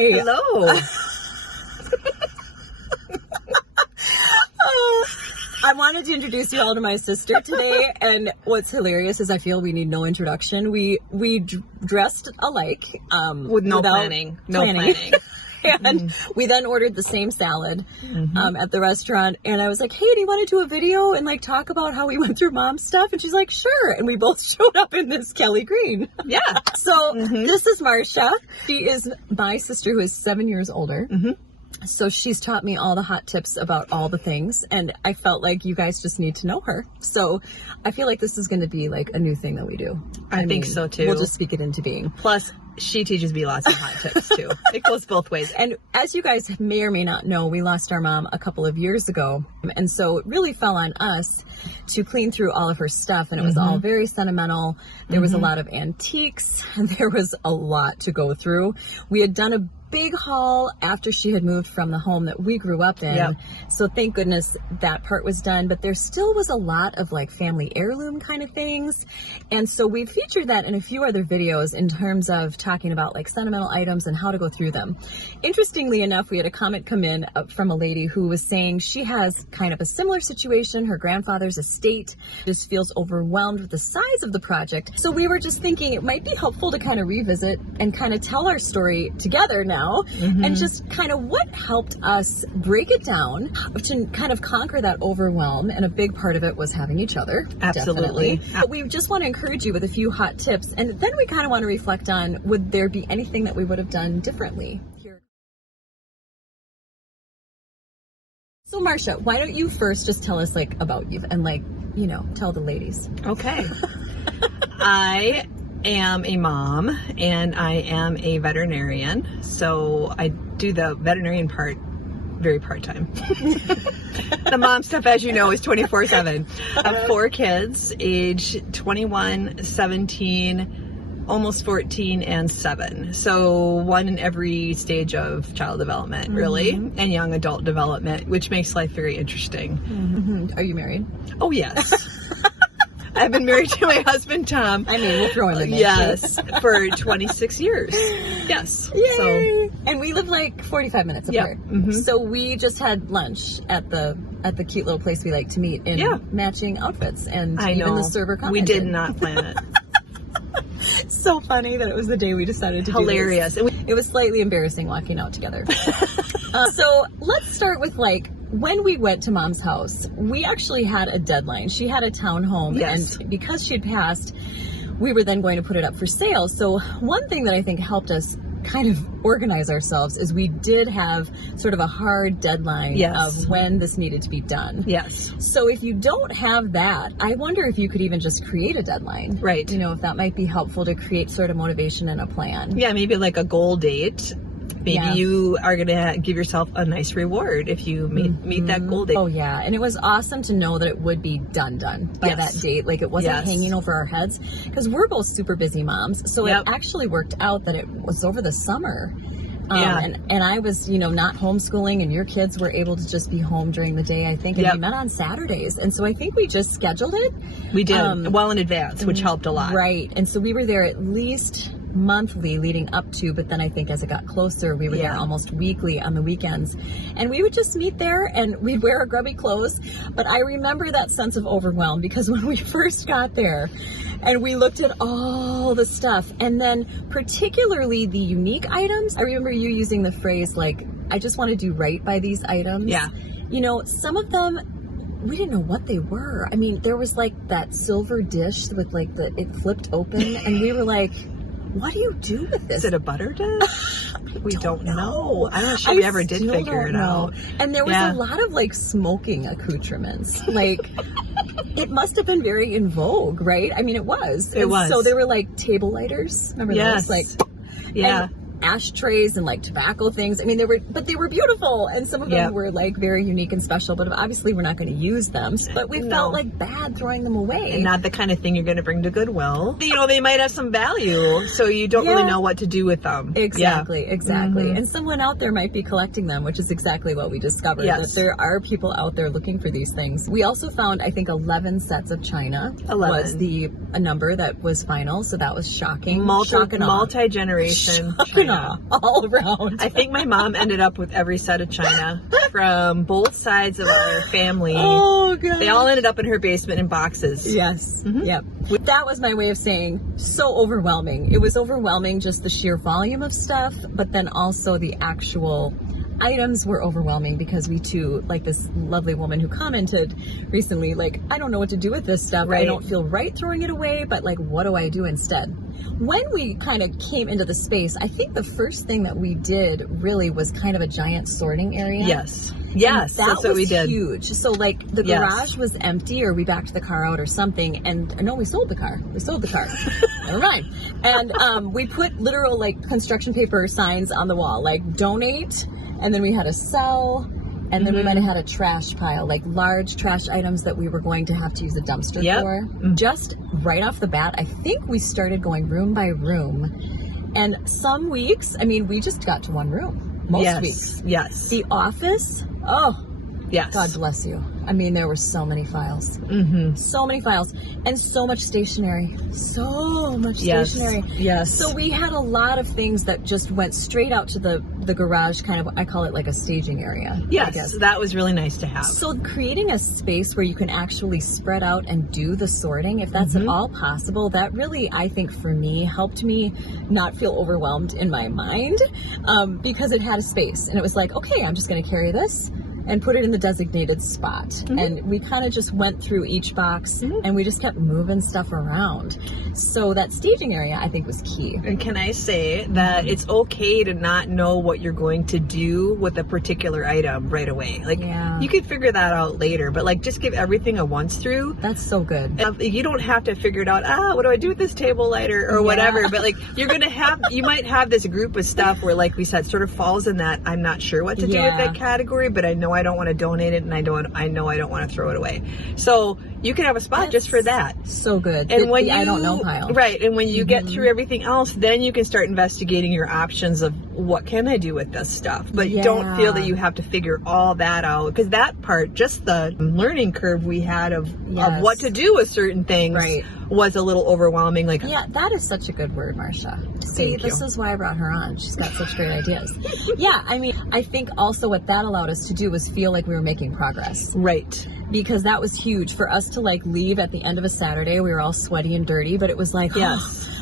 Hi. Hello. I wanted to introduce you all to my sister today, and what's hilarious is I feel we need no introduction. We dressed alike With no planning. No planning. And we then ordered the same salad at the restaurant, and I was like, hey, do you want to do a video and like talk about how we went through mom's stuff? And she's like, sure. And we both showed up in this Kelly green. Yeah. So this is Marcia. She is my sister who is 7 years older. So she's taught me all the hot tips about all the things, and I felt like you guys just need to know her. So I feel like this is going to be like a new thing that we do. I think so too. We'll just speak it into being. Plus, she teaches me lots of hot tips too. It goes both ways. And as you guys may or may not know, we lost our mom a couple of years ago. And so it really fell on us to clean through all of her stuff. And it was all very sentimental. There was a lot of antiques, and there was a lot to go through. We had done a big haul after she had moved from the home that we grew up in. So thank goodness that part was done, but there still was a lot of like family heirloom kind of things. And so we featured that in a few other videos in terms of talking about like sentimental items and how to go through them. Interestingly enough, we had a comment come in from a lady who was saying she has kind of a similar situation. Her grandfather's estate just feels overwhelmed with the size of the project. So we were just thinking it might be helpful to kind of revisit and kind of tell our story together now. And just kind of what helped us break it down to kind of conquer that overwhelm. And a big part of it was having each other. Absolutely. Definitely. But we just want to encourage you with a few hot tips. And then we kind of want to reflect on, would there be anything that we would have done differently here? So Marcia, why don't you first just tell us like about you and like, you know, tell the ladies. Okay. I am a mom and I am a veterinarian, so I do the veterinarian part very part-time. The mom stuff, as you know, is 24/7. I have 4 kids, age 21, 17, almost 14, and 7. So one in every stage of child development, really, and young adult development, which makes life very interesting. Are you married? Oh, yes. I've been married to my husband, Tom. I mean, we'll throw him in there. Yes, for 26 years. Yes. Yay! So, and we live like 45 minutes apart. So we just had lunch at the cute little place we like to meet in matching outfits, and I even know. the server commented. We did not plan it. So funny that it was the day we decided to Hilarious. do this. It was slightly embarrassing walking out together. So let's start with like, when we went to mom's house, we actually had a deadline. She had a townhome, and because she had passed, we were then going to put it up for sale. So one thing that I think helped us kind of organize ourselves is we did have sort of a hard deadline of when this needed to be done. So if you don't have that, I wonder if you could even just create a deadline. Right. You know, if that might be helpful to create sort of motivation and a plan. Yeah, maybe like a goal date. Maybe you are going to give yourself a nice reward if you meet that goal date. Oh, yeah. And it was awesome to know that it would be done by that date. Like, it wasn't hanging over our heads, because we're both super busy moms. So it actually worked out that it was over the summer. And I was, you know, not homeschooling, and your kids were able to just be home during the day, I think. And we met on Saturdays. And so I think we just scheduled it. We did, well in advance, which helped a lot. Right. And so we were there at least monthly leading up to, but then I think as it got closer, we were there almost weekly on the weekends, and we would just meet there and we'd wear our grubby clothes. But I remember that sense of overwhelm, because when we first got there and we looked at all the stuff, and then particularly the unique items, I remember you using the phrase like, I just want to do right by these items. You know, some of them we didn't know what they were. I mean, there was like that silver dish with like it flipped open, and we were like, what do you do with this? Is it a butter dish? We don't know. I'm not sure we ever did figure it out. And there was a lot of like smoking accoutrements. Like, it must have been very in vogue, right? I mean, it was. It was. So they were like table lighters. Remember those? Like, and ashtrays and like tobacco things. I mean, they were beautiful, and some of them were like very unique and special, but obviously we're not going to use them. But we felt like bad throwing them away. And not the kind of thing you're going to bring to Goodwill. You know, they might have some value, so you don't really know what to do with them. Exactly. And someone out there might be collecting them, which is exactly what we discovered. That there are people out there looking for these things. We also found, I think, 11 sets of china. 11 was a number that was final, so that was shocking. Multi-generation china. china all around. I think my mom ended up with every set of china from both sides of our family. Oh, God. They all ended up in her basement in boxes. Yes. Yep. That was my way of saying so overwhelming. It was overwhelming, just the sheer volume of stuff, but then also the actual items were overwhelming because we too, like this lovely woman who commented recently, like, I don't know what to do with this stuff. Right. I don't feel right throwing it away, but like, what do I do instead? When we kind of came into the space, I think the first thing that we did really was kind of a giant sorting area. Yes. Yes, That's what we did. Huge. So like the garage was empty, or we backed the car out or something. And no, we sold the car. Never mind. And we put literal like construction paper signs on the wall, like donate. And then we had a sell. And then we might have had a trash pile, like large trash items that we were going to have to use a dumpster for. Just right off the bat, I think we started going room by room. And some weeks, I mean, we just got to one room. Most weeks. Yes. The office, oh, yes. God bless you. I mean, there were so many files. So many files. And so much stationery. So much stationery. Yes. So we had a lot of things that just went straight out to the garage, kind of, I call it like a staging area. Yes, that was really nice to have. So creating a space where you can actually spread out and do the sorting, if that's at all possible, that really, I think for me, helped me not feel overwhelmed in my mind, because it had a space. And it was like, okay, I'm just going to carry this and put it in the designated spot. And we kind of just went through each box and we just kept moving stuff around. So that staging area, I think, was key. And can I say that it's okay to not know what you're going to do with a particular item right away. Like, you could figure that out later, but like, just give everything a once through. That's so good. And you don't have to figure it out, what do I do with this table lighter or whatever, but like, you're going to have, you might have this group of stuff where, like we said, sort of falls in that I'm not sure what to do with that category, but I know I don't want to donate it, and I know I don't want to throw it away. So you can have a spot just for that. So good. And when I don't know pile. Right. And when you get through everything else, then you can start investigating your options of what can I do with this stuff. But you don't feel that you have to figure all that out, because that part, just the learning curve we had of what to do with certain things was a little overwhelming. Like, yeah, that is such a good word, Marcia. See, this is why I brought her on. She's got such great ideas. Yeah, I mean, I think also what that allowed us to do was feel like we were making progress. Right. Because that was huge for us to like leave at the end of a Saturday. We were all sweaty and dirty, but it was like,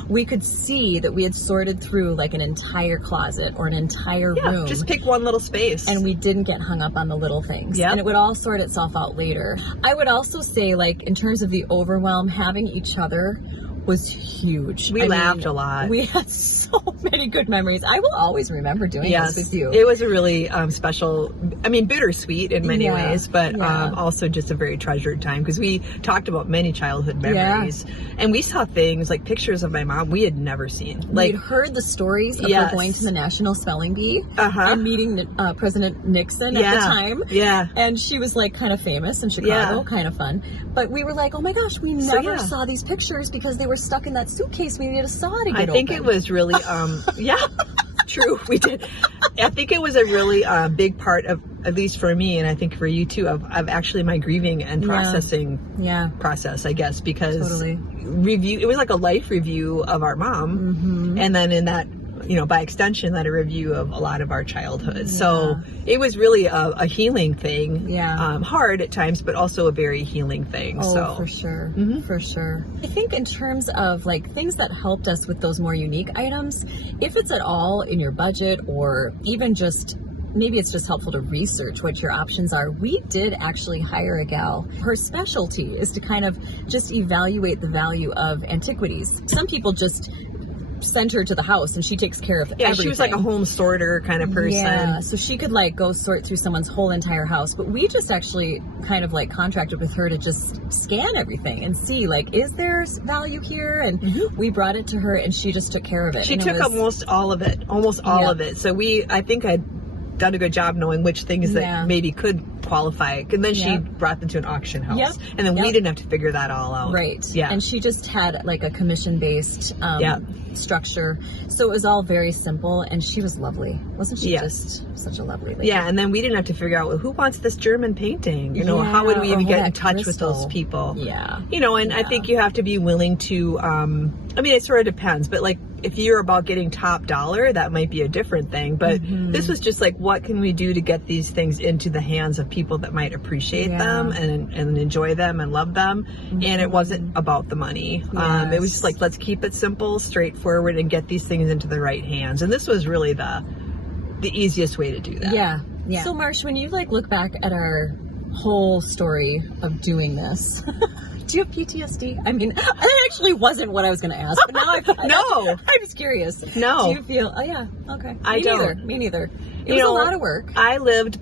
we could see that we had sorted through like an entire closet or an entire room. Just pick one little space. And we didn't get hung up on the little things. And it would all sort itself out later. I would also say, like, in terms of the overwhelm, having each other was huge. We laughed a lot. We had so many good memories. I will always remember doing this with you. It was a really special, I mean, bittersweet in many ways, but also just a very treasured time, because we talked about many childhood memories. And we saw things like pictures of my mom we had never seen. Like, we'd heard the stories of her going to the National Spelling Bee and meeting President Nixon at the time. And she was like kind of famous in Chicago, kind of fun. But we were like, oh my gosh, we never saw these pictures because they were stuck in that suitcase. We needed a saw to get open. I think it was really, true. We did. I think it was a really big part of, at least for me, and I think for you too, of actually my grieving and processing process, I guess, because it was like a life review of our mom, and then in that, by extension, that a review of a lot of our childhood. So it was really a healing thing. Hard at times, but also a very healing thing. Oh, for sure. For sure. I think in terms of like things that helped us with those more unique items, if it's at all in your budget, or even just maybe it's just helpful to research what your options are. We did actually hire a gal. Her specialty is to kind of just evaluate the value of antiquities. Some people just send her to the house and she takes care of everything. She was like a home sorter kind of person. Yeah, so she could like go sort through someone's whole entire house. But we just actually kind of like contracted with her to just scan everything and see, like, is there value here? And we brought it to her and she just took care of it. She took almost all of it. So I think I'd done a good job knowing which things that maybe could qualify, and then she brought them to an auction house, and then we didn't have to figure that all out. And she just had like a commission-based structure, so it was all very simple, and she was lovely. Wasn't she just such a lovely lady? And then we didn't have to figure out, well, who wants this German painting, how would we even get in touch with those people? And I think you have to be willing to I mean, it sort of depends, but like if you're about getting top dollar, that might be a different thing. But this was just like, what can we do to get these things into the hands of people that might appreciate them and enjoy them and love them? And it wasn't about the money. It was just like, let's keep it simple, straightforward, and get these things into the right hands. And this was really the easiest way to do that. Yeah. So Marsh, when you like look back at our whole story of doing this, do you have PTSD? I mean, that actually wasn't what I was going to ask, but now I thought, no, I'm just curious. No. Do you feel? Oh yeah, okay. Me neither. It was a lot of work. I lived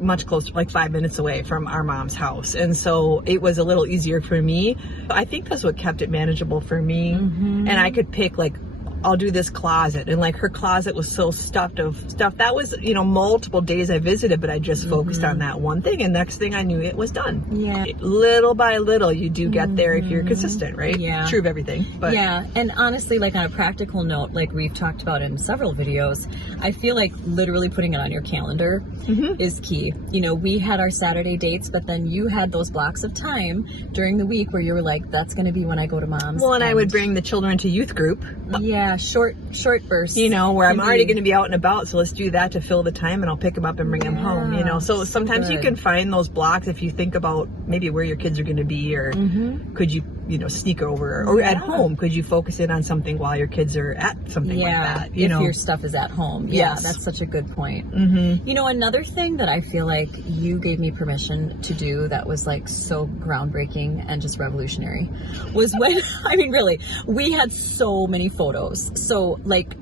much closer, like 5 minutes away from our mom's house, and so it was a little easier for me. I think that's what kept it manageable for me, and I could pick like, I'll do this closet, and like her closet was so stuffed of stuff. That was, multiple days I visited, but I just focused on that one thing, and next thing I knew, it was done. Yeah. Little by little, you do get there if you're consistent, right? Yeah. True of everything. But yeah, and honestly, like on a practical note, like we've talked about in several videos, I feel like literally putting it on your calendar is key. We had our Saturday dates, but then you had those blocks of time during the week where you were like, that's going to be when I go to mom's. Well, and I would bring the children to youth group. Yeah, short bursts. Where I'm already going to be out and about, so let's do that to fill the time, and I'll pick them up and bring them home. So sometimes you can find those blocks if you think about maybe where your kids are going to be, or could you, sneak over, or at home, could you focus in on something while your kids are at something like that? If your stuff is at home. Yeah, that's such a good point. Another thing that I feel like you gave me permission to do that was like so groundbreaking and just revolutionary was when, I mean, really, we had so many photos. So like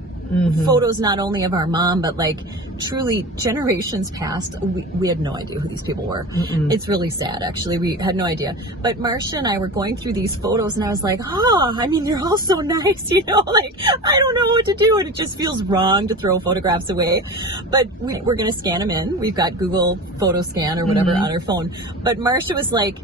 photos not only of our mom, but like truly generations past. We had no idea who these people were. It's really sad, actually. We had no idea. But Marcia and I were going through these photos, and I was like, I mean, they're all so nice, like, I don't know what to do, and it just feels wrong to throw photographs away. But we're going to scan them in. We've got Google Photo Scan or whatever on our phone. But Marcia was like,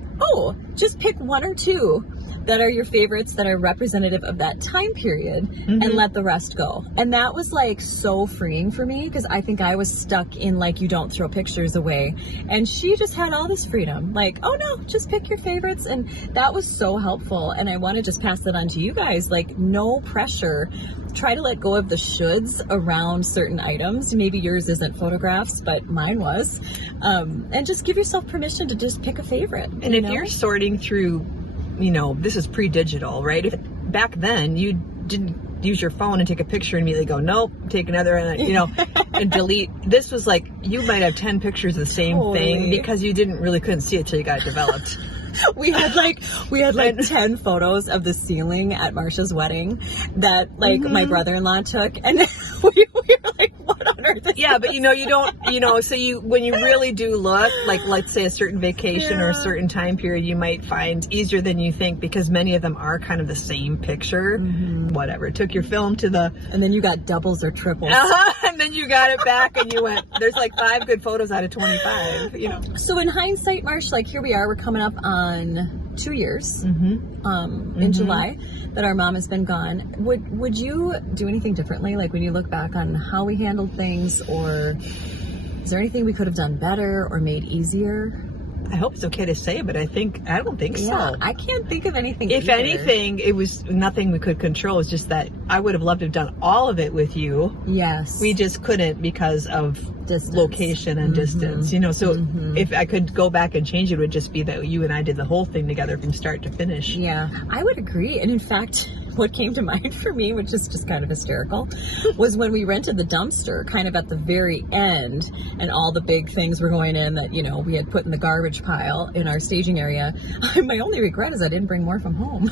just pick one or two that are your favorites that are representative of that time period and let the rest go. And that was like so freeing for me, because I think I was stuck in like, you don't throw pictures away. And she just had all this freedom, like, just pick your favorites. And that was so helpful. And I want to just pass that on to you guys, like no pressure. Try to let go of the shoulds around certain items. Maybe yours isn't photographs, but mine was. And just give yourself permission to just pick a favorite. And if you're sorting through, this is pre-digital, right? If back then you didn't use your phone and take a picture and immediately go, nope, take another, and delete. This was like, you might have 10 pictures of the same thing because you couldn't see it till you got it developed. We had like 10 photos of the ceiling at Marsha's wedding that like my brother-in-law took, and we were like, what on earth is this? But you don't, so when you really do look, like let's say a certain vacation or a certain time period, you might find easier than you think, because many of them are kind of the same picture. Whatever, took your film to and then you got doubles or triples. And then you got it back and you went, there's like 5 good photos out of 25, So in hindsight, Marsh, like here we are, we're coming up on 2 years in July that our mom has been gone. Would you do anything differently, like when you look back on how we handled things, or is there anything we could have done better or made easier? I hope it's okay to say, but I don't think so. I can't think of anything. If anything, it was nothing we could control. It's just that I would have loved to have done all of it with you. Yes. We just couldn't because of location and distance, so if I could go back and change it, would just be that you and I did the whole thing together from start to finish. Yeah, I would agree. And in fact, what came to mind for me, which is just kind of hysterical, was when we rented the dumpster kind of at the very end, and all the big things were going in that, we had put in the garbage pile in our staging area. My only regret is I didn't bring more from home.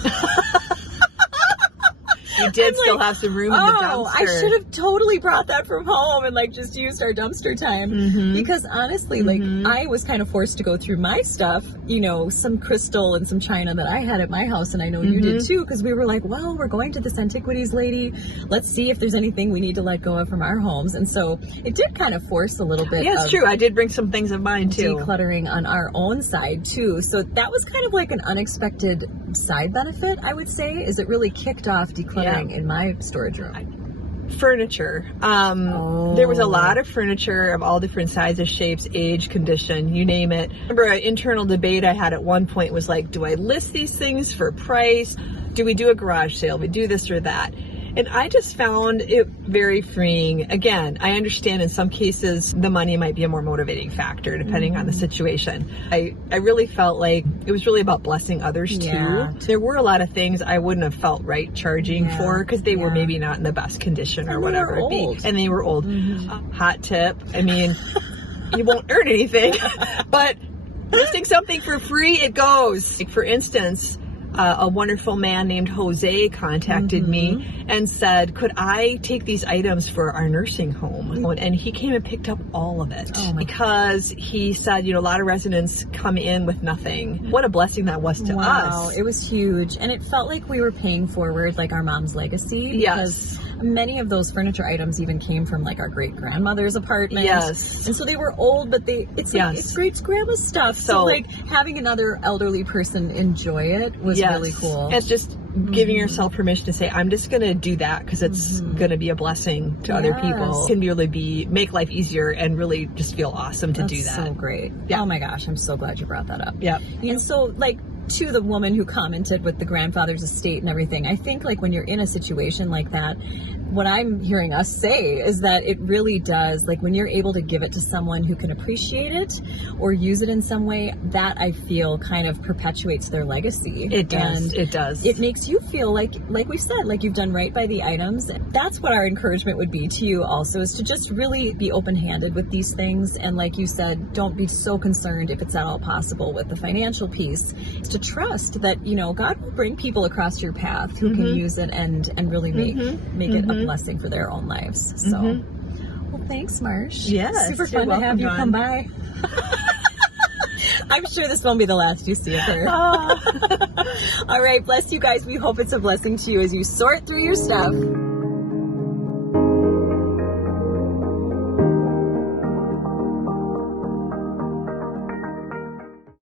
You did still have some room in the dumpster. I should have totally brought that from home and like just used our dumpster time. Because honestly, like I was kind of forced to go through my stuff, some crystal and some china that I had at my house, and I know you did too, because we were like, well, we're going to this antiquities lady. Let's see if there's anything we need to let go of from our homes. And so it did kind of force a little bit. Yeah, it's true. I did bring some things of mine too. Decluttering on our own side too. So that was kind of like an unexpected side benefit, I would say, is it really kicked off decluttering in my storage room. Furniture. There was a lot of furniture of all different sizes, shapes, age, condition, you name it. I remember an internal debate I had at one point was like, do I list these things for price? Do we do a garage sale? We do this or that? And I just found it very freeing. Again, I understand in some cases the money might be a more motivating factor depending on the situation. I really felt like it was really about blessing others too. There were a lot of things I wouldn't have felt right charging for because they were maybe not in the best condition or whatever it be. And they were old. Hot tip. I mean, you won't earn anything, but listing something for free, it goes. Like for instance, a wonderful man named Jose contacted me and said, could I take these items for our nursing home? And he came and picked up all of it because he said, a lot of residents come in with nothing. What a blessing that was to us. Wow, it was huge. And it felt like we were paying forward like our mom's legacy. Because many of those furniture items even came from like our great grandmother's apartment. Yes. And so they were old, but it's like, it's great grandma's stuff. So like having another elderly person enjoy it was really cool. It's just giving yourself permission to say, I'm just going to do that because it's going to be a blessing to other people. It can really make life easier and really just feel awesome to do that. So great. Yeah. Oh my gosh, I'm so glad you brought that up. Yeah. And so like, to the woman who commented with the grandfather's estate and everything, I think like when you're in a situation like that, what I'm hearing us say is that it really does, like when you're able to give it to someone who can appreciate it or use it in some way, that I feel kind of perpetuates their legacy. It does. And it does. It makes you feel like we said, like you've done right by the items. That's what our encouragement would be to you also, is to just really be open-handed with these things. And like you said, don't be so concerned if it's at all possible with the financial piece. To trust that, God will bring people across your path who can use it and really make it a blessing for their own lives. So, well, thanks, Marsh. Yes, super fun to have you come by. I'm sure this won't be the last you see of her. All right, bless you guys. We hope it's a blessing to you as you sort through your stuff.